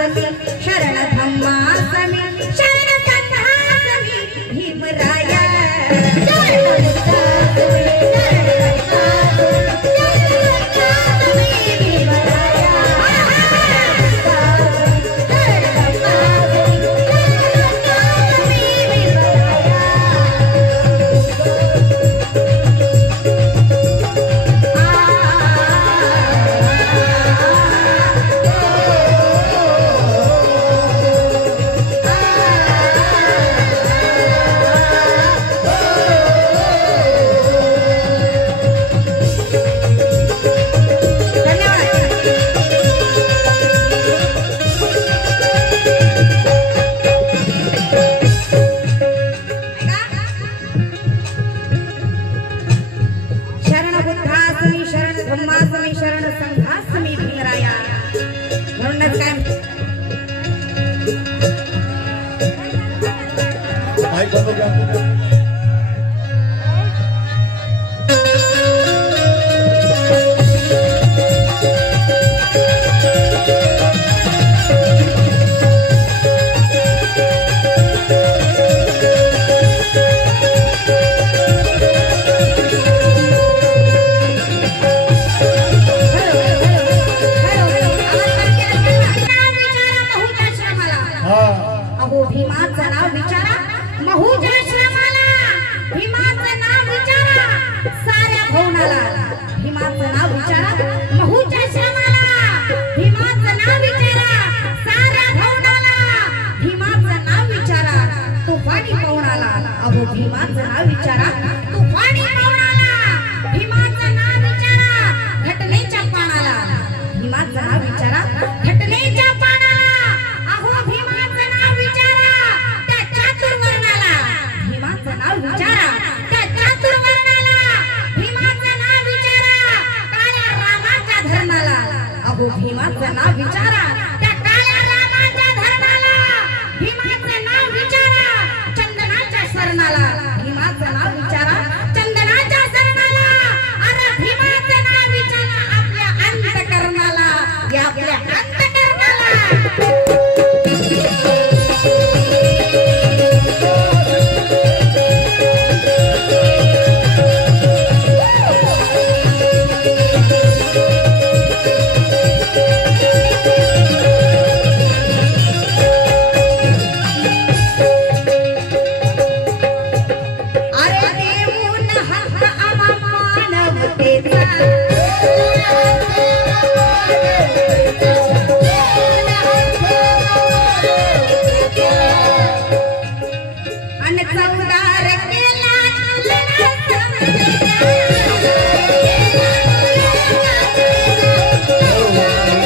बुद्धासमी शरण धम्मासमी शरण संघासमी भीमराया शरण बुद्धासमी भीमाचं नाव विचारा तुफानी पवनाला भीमाचं नाव विचारा घटनेच्या पानाला भीमाचं नाव विचारा घटनेच्या पानाला अहो भीमाचं नाव विचारा त्या चातुर्वर्णाला भीमाचं नाव विचारा त्या चातुर्वर्णाला भीमाचं नाव विचारा काळ्या रामाच्या धर्माला अहो भीमाचं नाव विचारा त्या काळ्या रामाच्या धर्माला भीमा